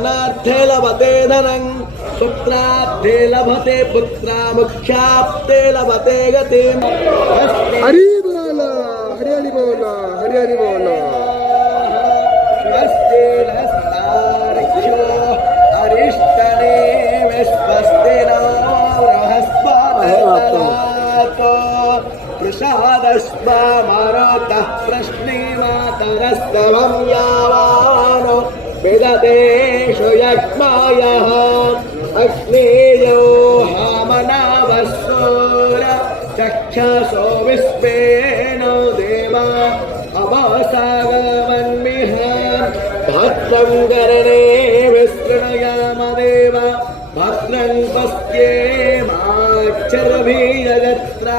धनार्थे लभते धनं पुत्रार्थे लभते पुत्रा मुख्याप्ते लभते गतिम् हरि बोला हरि बोला हरि बोला स्वस्ति नस्तार्क्ष्यो अरिष्टने विश्वस्ति नो बृहस्पतिर्दधातु प्रसादस्मा मरुतः प्रश्नीमातरस्तवं यावानो विदतेषु यक्ष्मायः अग्नेयो हामनावसूर चक्षसो विश्वेनो देवा अवसागमन्मिह भद्रं कर्णे विस्तृणयाम देव भद्रं पश्येमाक्षरभिर्यजत्रा